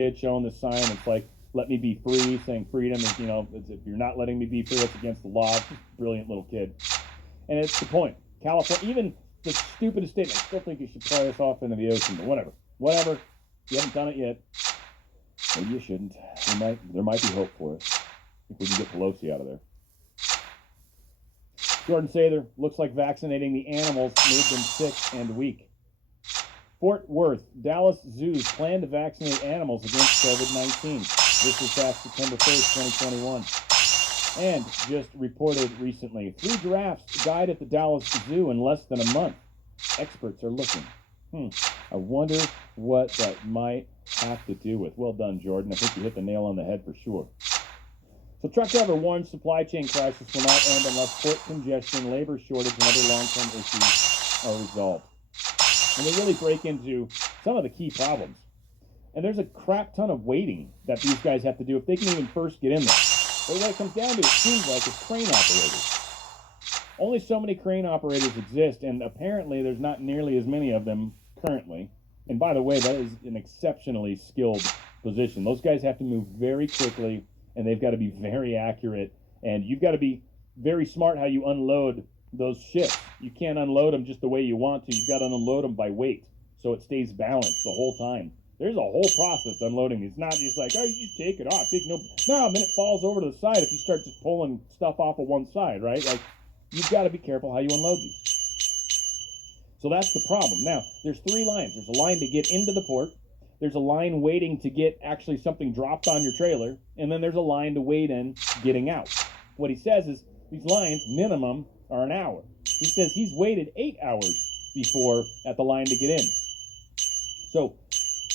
kid showing the sign. It's like, let me be free, saying freedom is, if you're not letting me be free, that's against the law. Brilliant little kid. And it's the point. California, even the stupidest statement, I still think you should fly us off into the ocean, but whatever. You haven't done it yet. Maybe you shouldn't. There might be hope for us if we can get Pelosi out of there. Jordan Sather, looks like vaccinating the animals made them sick and weak. Fort Worth, Dallas zoos plan to vaccinate animals against COVID-19. This was past September 1st, 2021. And just reported recently, 3 giraffes died at the Dallas Zoo in less than a month. Experts are looking. I wonder what that might have to do with. Well done, Jordan. I think you hit the nail on the head for sure. So truck driver warns supply chain crisis will not end unless port congestion, labor shortage, and other long-term issues are resolved. And they really break into some of the key problems. And there's a crap ton of waiting that these guys have to do if they can even first get in there. But what it comes down to, it seems like, is crane operators. Only so many crane operators exist, and apparently there's not nearly as many of them currently. And by the way, that is an exceptionally skilled position. Those guys have to move very quickly, and they've got to be very accurate. And you've got to be very smart how you unload those ships. You can't unload them just the way you want to. You've got to unload them by weight, so it stays balanced the whole time. There's a whole process to unloading. It's not just like, oh, you just take it off. No, then it falls over to the side if you start just pulling stuff off of one side, right? Like, you've got to be careful how you unload these. So that's the problem. Now, there's 3 lines. There's a line to get into the port. There's a line waiting to get actually something dropped on your trailer. And then there's a line to wait in getting out. What he says is these lines, minimum, are an hour. He says he's waited 8 hours before at the line to get in. So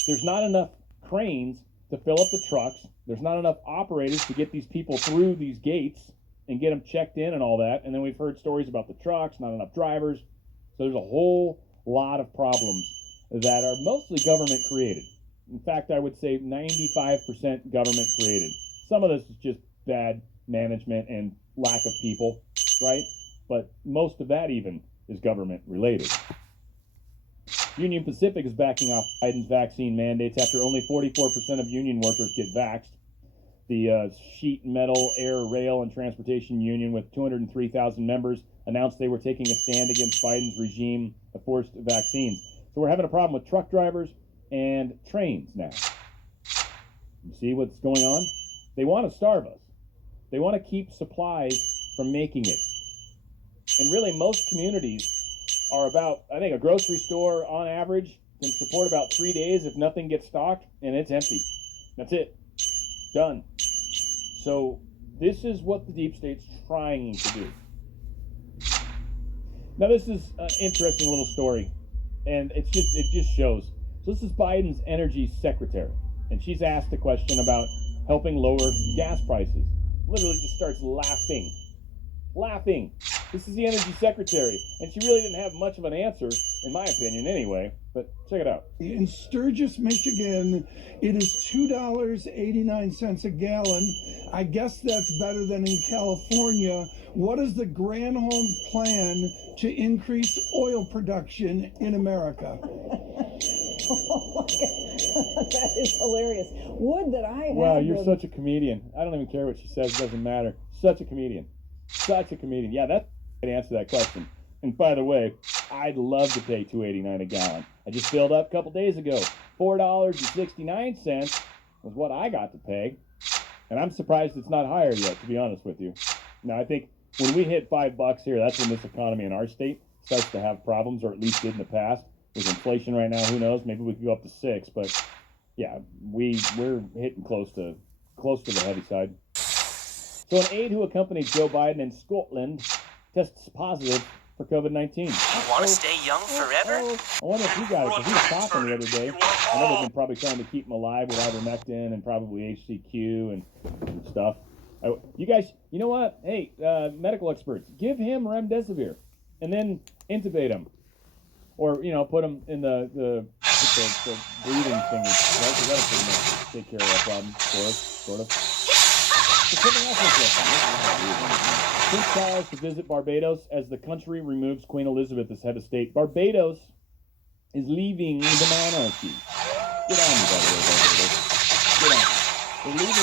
there's not enough cranes to fill up the trucks. There's not enough operators to get these people through these gates and get them checked in and all that. And then we've heard stories about the trucks, not enough drivers. So there's a whole lot of problems that are mostly government created. In fact, I would say 95% government created. Some of this is just bad management and lack of people, right? But most of that even is government related. Union Pacific is backing off Biden's vaccine mandates after only 44% of union workers get vaxxed. The Sheet Metal, Air, Rail, and Transportation Union, with 203,000 members, announced they were taking a stand against Biden's regime of forced vaccines. So we're having a problem with truck drivers and trains now. You see what's going on? They want to starve us. They want to keep supplies from making it. And really, most communities are about, I think a grocery store on average can support about 3 days if nothing gets stocked, and it's empty. That's it. Done. So this is what the deep state's trying to do. Now this is an interesting little story, and it just shows. So this is Biden's energy secretary, and she's asked a question about helping lower gas prices. Literally just starts laughing. This is the energy secretary, and she really didn't have much of an answer, in my opinion anyway, but check it out. In Sturgis, Michigan, it is $2.89 a gallon. I guess that's better than in California. What is the Granholm plan to increase oil production in America? Oh my God. That is hilarious. Would that I had. Wow, you're such a comedian. I don't even care what she says. It doesn't matter. Such a comedian. Yeah, that's the answer to that question. And by the way, I'd love to pay $2.89 a gallon. I just filled up a couple days ago. $4.69 was what I got to pay. And I'm surprised it's not higher yet, to be honest with you. Now, I think when we hit $5 here, that's when this economy in our state starts to have problems, or at least did in the past. With inflation right now, who knows? Maybe we could go up to 6, but yeah, we're hitting close to the heavy side. So an aide who accompanied Joe Biden in Scotland tests positive for COVID-19. You want to stay young forever? I wonder if you got it, because he was talking the other day. I know they've been probably trying to keep him alive with ivermectin and probably HCQ and stuff. You guys, you know what? Hey, medical experts, give him remdesivir and then intubate him. Or, put him in the breathing thingy, right? So that'll pretty much take care of that problem for us, sort of. Prince Charles to visit Barbados as the country removes Queen Elizabeth as head of state. Barbados is leaving the monarchy. Good on you, by the way, Barbados. They're leaving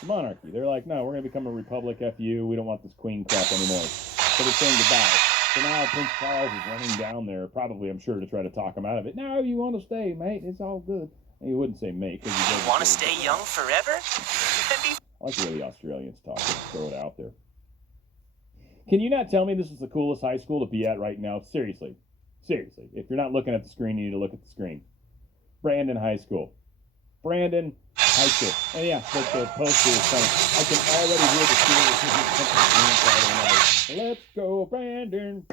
the monarchy. They're like, no, we're going to become a republic, F-U. We don't want this queen crap anymore. So they're saying goodbye. So now Prince Charles is running down there, probably, I'm sure, to try to talk him out of it. No, you want to stay, mate. It's all good. And he wouldn't say mate. Want to stay young forever? I like the way the Australians talk. Let's throw it out there. Can you not tell me this is the coolest high school to be at right now? Seriously. Seriously. If you're not looking at the screen, you need to look at the screen. Brandon High School. Brandon High School. And yeah, the poster is funny. I can already hear the students. Let's go, Brandon.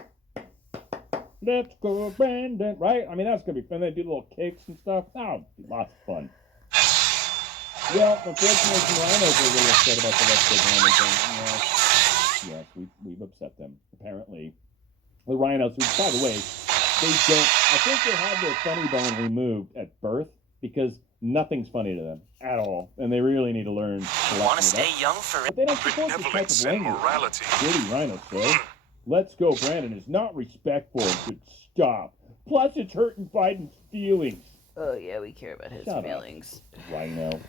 Let's go, Brandon. Right? I mean, that's going to be fun. They do little kicks and stuff. Oh, lots of fun. Well, unfortunately, some rhinos are really upset about the Let's Go Brandon thing. Yes, we've upset them. Apparently, the rhinos, who, by the way, I think they had their funny bone removed at birth because nothing's funny to them at all, and they really need to learn to Want to stay young forever? But they don't support this type of language. Dirty rhinos say, Let's Go Brandon is not respectful and should stop. Plus, it's hurting Biden's feelings. Oh, yeah, we care about his Shut feelings. Up. Rhino.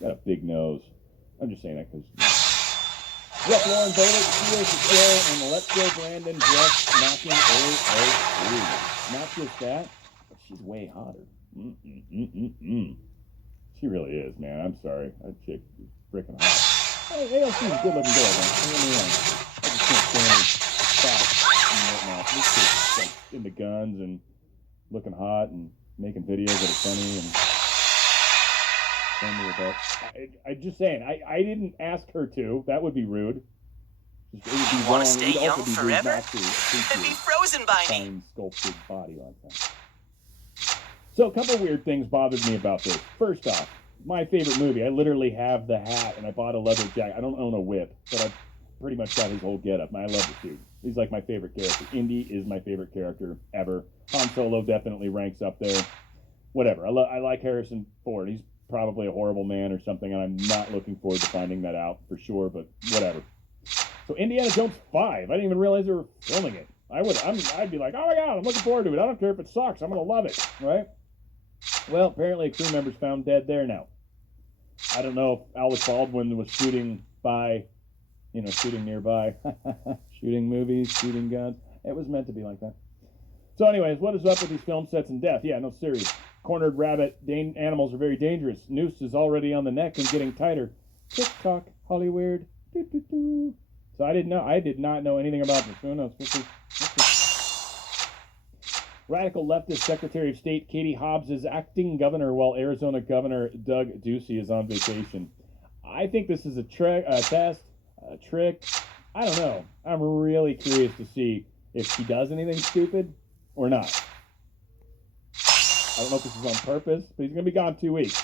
Got a big nose. I'm just saying that because... Yep, Lauren Bowler steals the show, and Let's Go Brandon just knocking 003. Not just that, but she's way hotter. She really is, man. I'm sorry. That chick is freaking hot. Hey, AOC's a good-looking girl, man. Don't get me wrong. I just can't stand her fat and whatnot. This chick's like into guns and looking hot and making videos that are funny and... I'm just saying, I didn't ask her to. That would be rude. It would be Want to stay young forever? And be frozen by me. Fine sculpted body like that. So a couple weird things bothered me about this. First off, my favorite movie. I literally have the hat, and I bought a leather jacket. I don't own a whip, but I pretty much got his whole getup. I love this dude. He's like my favorite character. Indy is my favorite character ever. Han Solo definitely ranks up there. Whatever. I like Harrison Ford. He's probably a horrible man or something, and I'm not looking forward to finding that out for sure, but whatever. So Indiana Jones 5, I didn't even realize they were filming it. I'd be like, oh my god, I'm looking forward to it. I don't care if it sucks, I'm gonna love it, right? Well, apparently a crew member's found dead there now. I don't know if Alec Baldwin was shooting nearby, shooting movies, shooting guns. It was meant to be like that. So anyways, what is up with these film sets and death? Yeah, no, serious. Cornered rabbit animals are very dangerous. Noose is already on the neck and getting tighter. Tick-tock, Hollywood. Doo-doo-doo. So I did not know anything about this. Who knows? Radical leftist Secretary of State Katie Hobbs is acting governor while Arizona Governor Doug Ducey is on vacation. I think this is a trick. I don't know. I'm really curious to see if he does anything stupid or not. I don't know if this is on purpose, but he's going to be gone 2 weeks.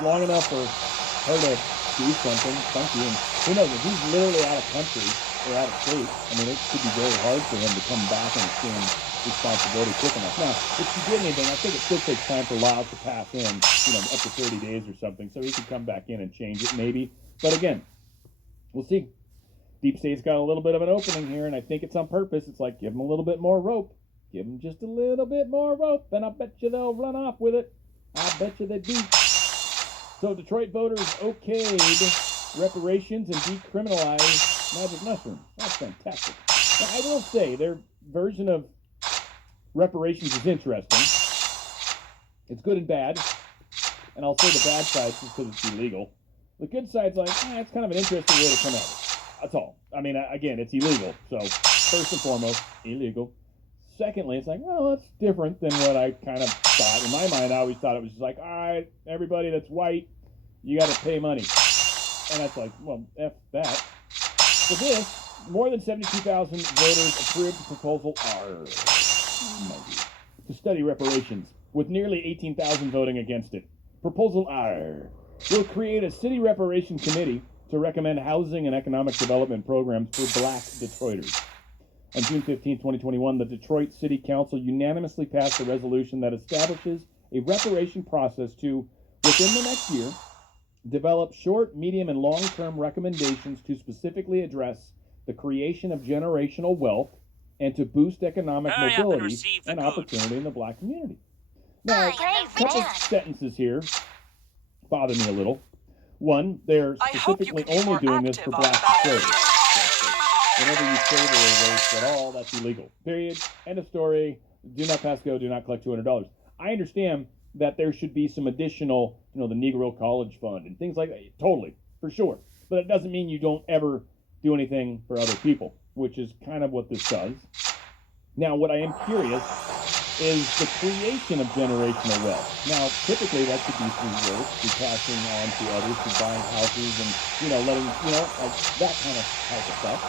Long enough for her to do something funky. And who knows, if he's literally out of country or out of state, I mean, it could be very hard for him to come back and assume responsibility quick enough. Now, if he did anything, I think it still takes time for laws to pass in, up to 30 days or something, so he could come back in and change it maybe. But again, we'll see. Deep State's got a little bit of an opening here, and I think it's on purpose. It's like, give him a little bit more rope. Give them just a little bit more rope, and I bet you they'll run off with it. I bet you they do. So Detroit voters okayed reparations and decriminalized magic mushrooms. That's fantastic. Now, I will say their version of reparations is interesting. It's good and bad. And I'll say the bad side just because it's illegal. The good side's like, it's kind of an interesting way to come at it. That's all. I mean, again, it's illegal. So first and foremost, illegal. Secondly, it's like, well, that's different than what I kind of thought. In my mind, I always thought it was just like, all right, everybody that's white, you got to pay money. And that's like, well, F that. For this, more than 72,000 voters approved the proposal to study reparations, with nearly 18,000 voting against it. Proposal R will create a city reparation committee to recommend housing and economic development programs for black Detroiters. On June 15, 2021, the Detroit City Council unanimously passed a resolution that establishes a reparation process to, within the next year, develop short, medium, and long-term recommendations to specifically address the creation of generational wealth and to boost economic mobility and opportunity in the black community. Now, a couple sentences here bother me a little. One, they're I hope you specifically can be only more doing this for active on black Saturday. children. Whenever you favor a race at all, that's illegal. Period. End of story. Do not pass go. Do not collect $200. I understand that there should be some additional, the Negro College Fund and things like that. Totally, for sure. But it doesn't mean you don't ever do anything for other people, which is kind of what this does. Now, what I am curious is the creation of generational wealth. Now, typically that should be through work, through passing on to others, through buying houses and, letting, like that kind of type of stuff.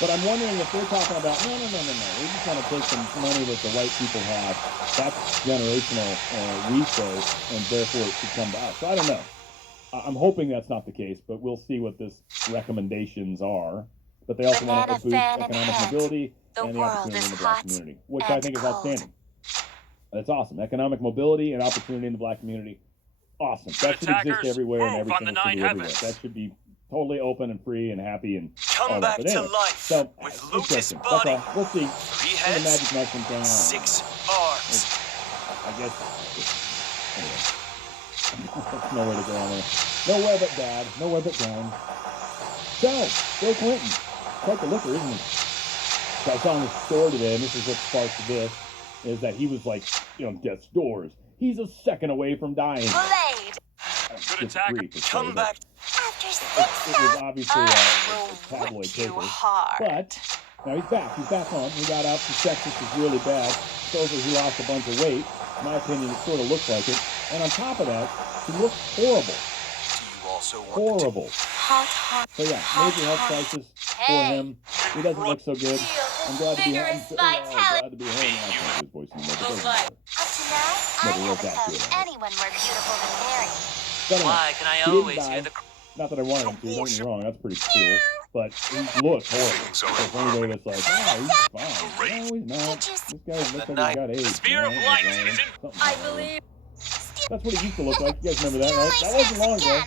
But I'm wondering if they're talking about, no. We just want to take some money that the white people have. That's generational, we say, and therefore it should come to us. So I don't know. I'm hoping that's not the case, but we'll see what this recommendations are. But they also want to boost economic mobility and the opportunity in the black community, which I think is outstanding. That's awesome. Economic mobility and opportunity in the black community. Awesome. That should exist everywhere and everything should be everywhere. That should be totally open and free and happy and Come back to life so, with Lucas that's Body. all. We'll see. 3 The heads, magic mushroom thing. 6 arms. I guess. Anyway. There's nowhere to go on there. Nowhere but bad. Nowhere but down. So, Bill Clinton. Quite the looker, isn't he? So I saw in the store today, and this is what sparked this, is that he was like, death's doors. He's a second away from dying. Blade. Good attack. Come back. It was obviously a tabloid paper. But now he's back. He's back on. He got out. The sepsis is really bad. Supposedly he lost a bunch of weight. In my opinion, it sort of looks like it. And on top of that, he looks horrible. Do you also want horrible. So yeah, major health crisis for him. He doesn't look so good. I'm glad to be home. Glad to be home. I can't do his voice anymore. Never wrote that to it. Anyone more beautiful than Mary. Why can I always hear the... Not that I wanted him to, don't get me wrong, that's pretty cool. But he looks horrible. So if anybody that's like, he's fine. No, he's not. This guy looks like he's got AIDS. The spear of light is in... I believe. That's what he used to look like. You guys remember that, right? That wasn't long ago.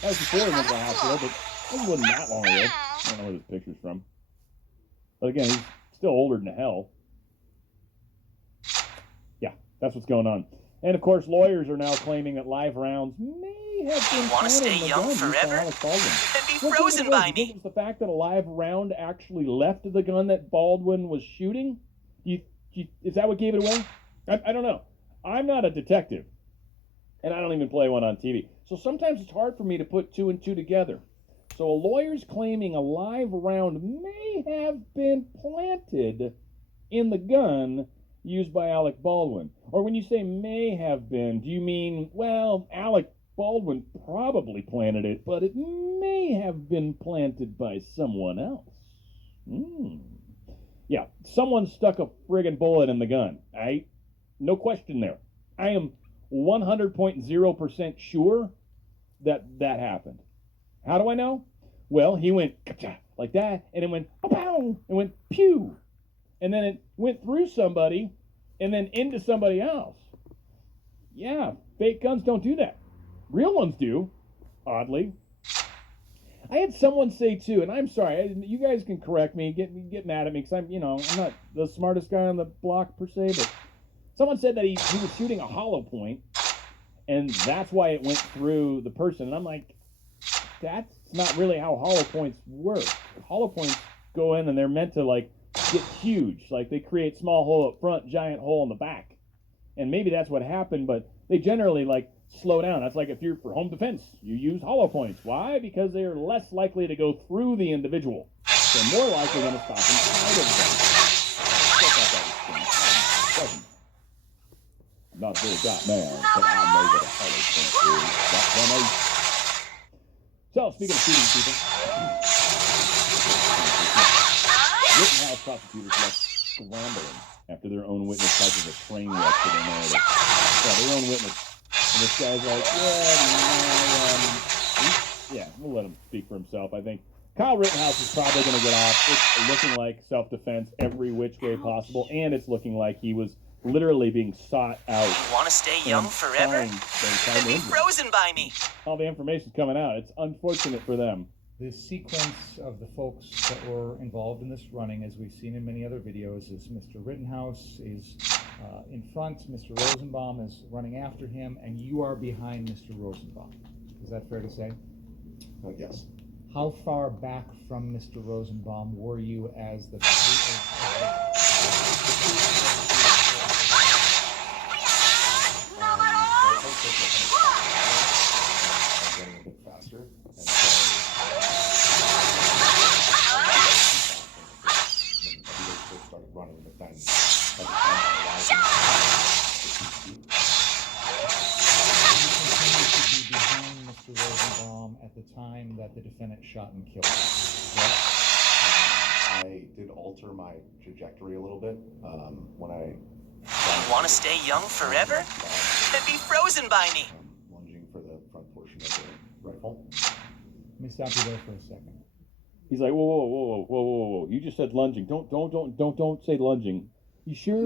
That was before he went to the hospital, but it wasn't that long ago. I don't know where this picture's from. But again, he's still older than hell. Yeah, that's what's going on. And of course, lawyers are now claiming that live rounds may have been Want to stay young forever and be frozen by me. It's the fact that a live round actually left the gun that Baldwin was shooting. Is that what gave it away? I don't know. I'm not a detective, and I don't even play one on TV. So sometimes it's hard for me to put 2 and 2 together. So a lawyer's claiming a live round may have been planted in the gun used by Alec Baldwin. Or when you say may have been, do you mean, well, Alec Baldwin probably planted it, but it may have been planted by someone else? Yeah, someone stuck a friggin' bullet in the gun, right? No question there. I am 100.0% sure that happened. How do I know? Well, he went like that, and it went pow, and went pew, and then it went through somebody, and then into somebody else. Yeah, fake guns don't do that. Real ones do, oddly. I had someone say too, and I'm sorry, you guys can correct me, get mad at me, because I'm not the smartest guy on the block per se, but someone said that he was shooting a hollow point, and that's why it went through the person. And I'm like, that's not really how hollow points work. Hollow points go in and they're meant to like get huge. Like they create small hole up front, giant hole in the back. And maybe that's what happened, but they generally like slow down. That's like if you're for home defense, you use hollow points. Why? Because they are less likely to go through the individual. They're more likely going to stop inside of them. I'm not a very got man, but I know what a hollow point is. That's 1-8. So, speaking of shooting people, Rittenhouse prosecutors left scrambling after their own witness causes a train wreck to their narrative. So, their own witness. And this guy's like, we'll let him speak for himself, I think. Kyle Rittenhouse is probably going to get off. It's looking like self-defense every which way possible, and it's looking like he was literally being sought out. You want to stay young forever? And be frozen by me. All the information's coming out. It's unfortunate for them. The sequence of the folks that were involved in this running, as we've seen in many other videos, is Mr. Rittenhouse is in front, Mr. Rosenbaum is running after him, and you are behind Mr. Rosenbaum. Is that fair to say? Yes. How far back from Mr. Rosenbaum were you as the Getting a bit faster, and so everybody started running, but then by the time I arrived behind Mr. Rosenbaum at the time that the defendant shot and killed him? I did alter my trajectory a little bit when I Want to stay young forever? Then be frozen by me. lunging for the front portion of the rifle. Let me stop you there for a second. He's like, whoa. You just said lunging. Don't say lunging. You sure?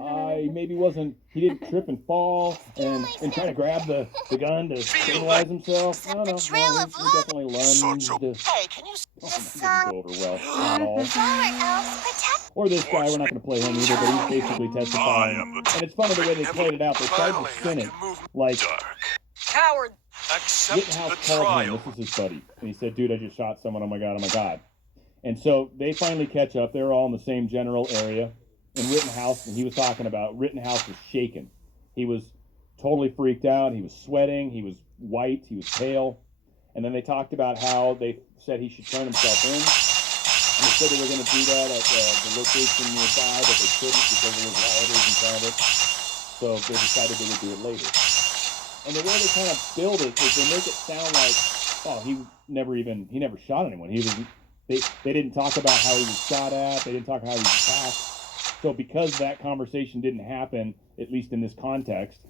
I maybe wasn't. He didn't trip and fall and try to grab the gun to stabilize himself. No. He definitely lunged. Hey, can you Oh, that didn't go over well at all. Somewhere else, protect. Or this guy, we're not going to play him either, but he's basically testifying. And it's funny the way they played it out. They tried to spin it like Coward. Rittenhouse called him. This is his buddy. And he said, dude, I just shot someone. Oh, my God. And so they finally catch up. They're all in the same general area. And Rittenhouse, and he was talking about, Rittenhouse was shaken. He was totally freaked out. He was sweating. He was white. He was pale. And then they talked about how they said he should turn himself in. And they said they were going to do that at the location nearby, but they couldn't because there was rioters in front of it. So they decided they would do it later. And the way they kind of build it is they make it sound like, oh, he never shot anyone. They didn't talk about how he was shot at. They didn't talk about how he was attacked. So because that conversation didn't happen, at least in this context,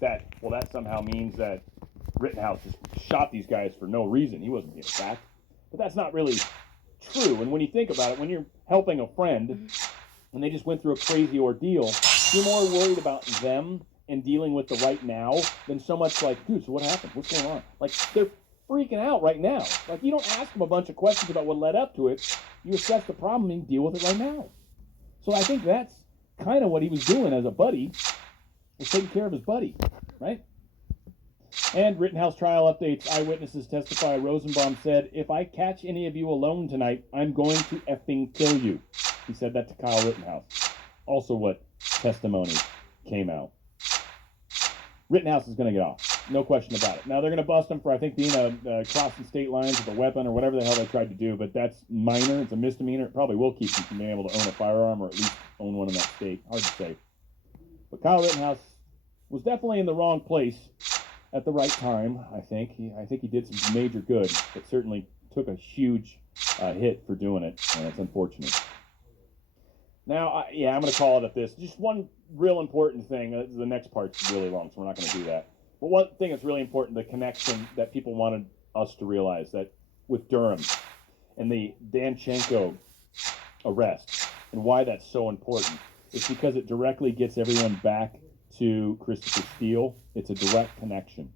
that somehow means that Rittenhouse just shot these guys for no reason. He wasn't being attacked. But that's not really true. And when you think about it, when you're helping a friend and they just went through a crazy ordeal, you're more worried about them and dealing with the right now than so much like, dude, so what happened? What's going on? Like, they're freaking out right now. Like, you don't ask them a bunch of questions about what led up to it. You assess the problem and deal with it right now. So I think that's kind of what he was doing as a buddy, was taking care of his buddy, right? And Rittenhouse trial updates. Eyewitnesses testify. Rosenbaum said, if I catch any of you alone tonight, I'm going to effing kill you. He said that to Kyle Rittenhouse. Also what testimony came out. Rittenhouse is going to get off. No question about it. Now, they're going to bust him for, I think, being crossing state lines with a weapon or whatever the hell they tried to do, but that's minor. It's a misdemeanor. It probably will keep you from being able to own a firearm or at least own one in that state. Hard to say. But Kyle Rittenhouse was definitely in the wrong place at the right time, I think. I think he did some major good, but certainly took a huge hit for doing it, and it's unfortunate. Now, I'm going to call it at this. Just one real important thing. The next part's really long, so we're not going to do that. But one thing that's really important, the connection that people wanted us to realize, that with Durham and the Danchenko arrest, and why that's so important, is because it directly gets everyone back to Christopher Steele. It's a direct connection.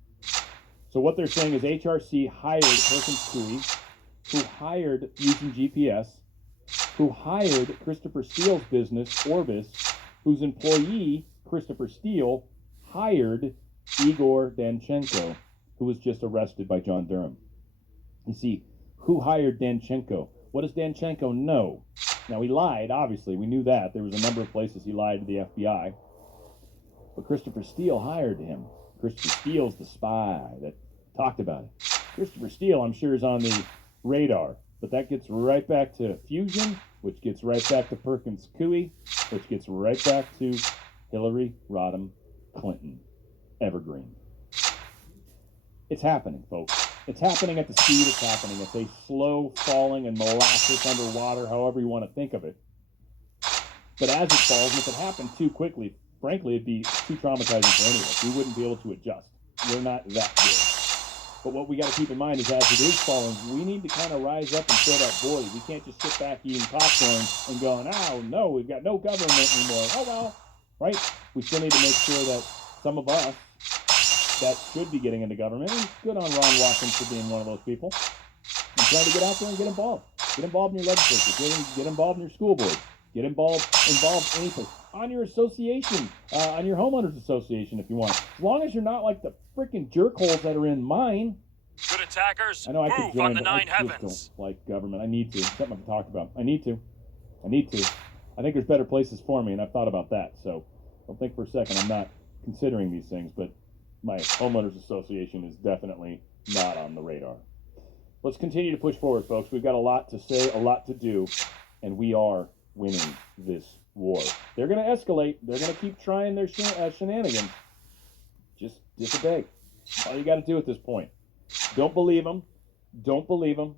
So what they're saying is HRC hired Perkins Coie, who hired Fusion GPS, who hired Christopher Steele's business, Orbis, whose employee, Christopher Steele, hired Igor Danchenko, who was just arrested by John Durham. You see, who hired Danchenko? What does Danchenko know? Now, he lied, obviously. We knew that. There was a number of places he lied to the FBI. But Christopher Steele hired him. Christopher Steele's the spy that talked about it. Christopher Steele, I'm sure, is on the radar. But that gets right back to Fusion, which gets right back to Perkins Coie, which gets right back to Hillary Rodham Clinton. Evergreen. It's happening, folks. It's happening at the speed it's happening. It's a slow falling and molasses underwater, however you want to think of it. But as it falls, and if it happened too quickly, frankly, it'd be too traumatizing for any of us. We wouldn't be able to adjust. We're not that good. But what we got to keep in mind is as it is falling, we need to kind of rise up and fill that void. We can't just sit back eating popcorn and going, oh, no, we've got no government anymore. Oh, well, right? We still need to make sure that some of us that should be getting into government, and good on Ron Watkins for being one of those people, and trying to get out there and get involved. Get involved in your legislature. Get involved in your school board. Get involved any place. On your association, on your homeowners association if you want. As long as you're not like the freaking jerkholes that are in mine. Good attackers, I know I could move join, on the but I nine just heavens. don't like government. I need to. Something I've talked about. I need to. I think there's better places for me, and I've thought about that. So don't think for a second I'm not considering these things, but my homeowners association is definitely not on the radar. Let's continue to push forward, folks. We've got a lot to say, a lot to do, and we are winning this war. They're going to escalate. They're going to keep trying their shenanigans. Just disobey. All you got to do at this point. Don't believe them. Don't believe them.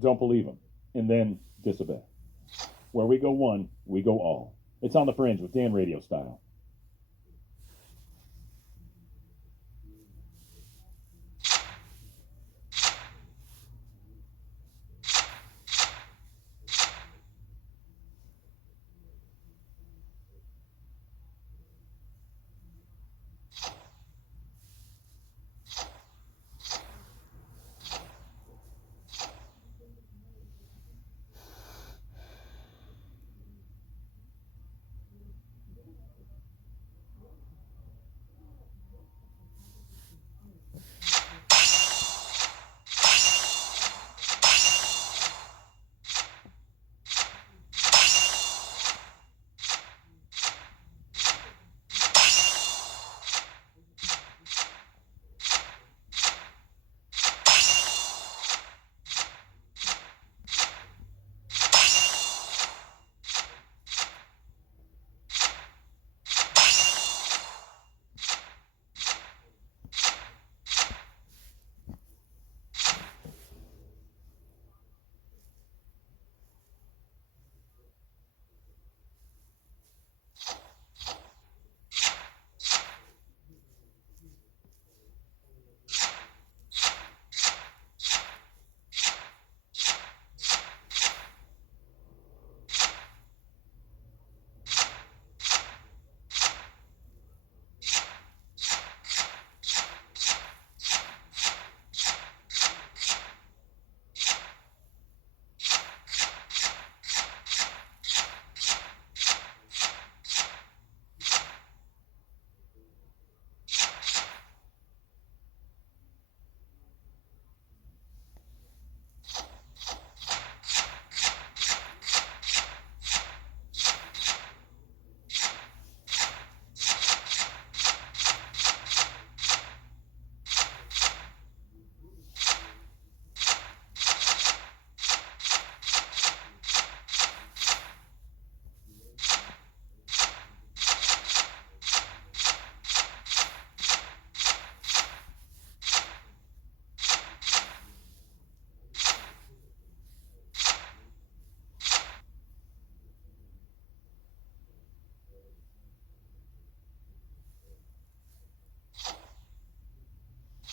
Don't believe them. And then disobey. Where we go one, we go all. It's On the Fringe with Dan Radio Style.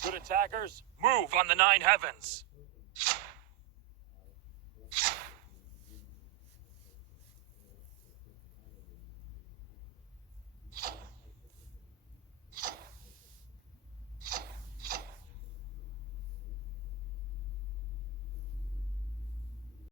Good attackers, move on the nine heavens.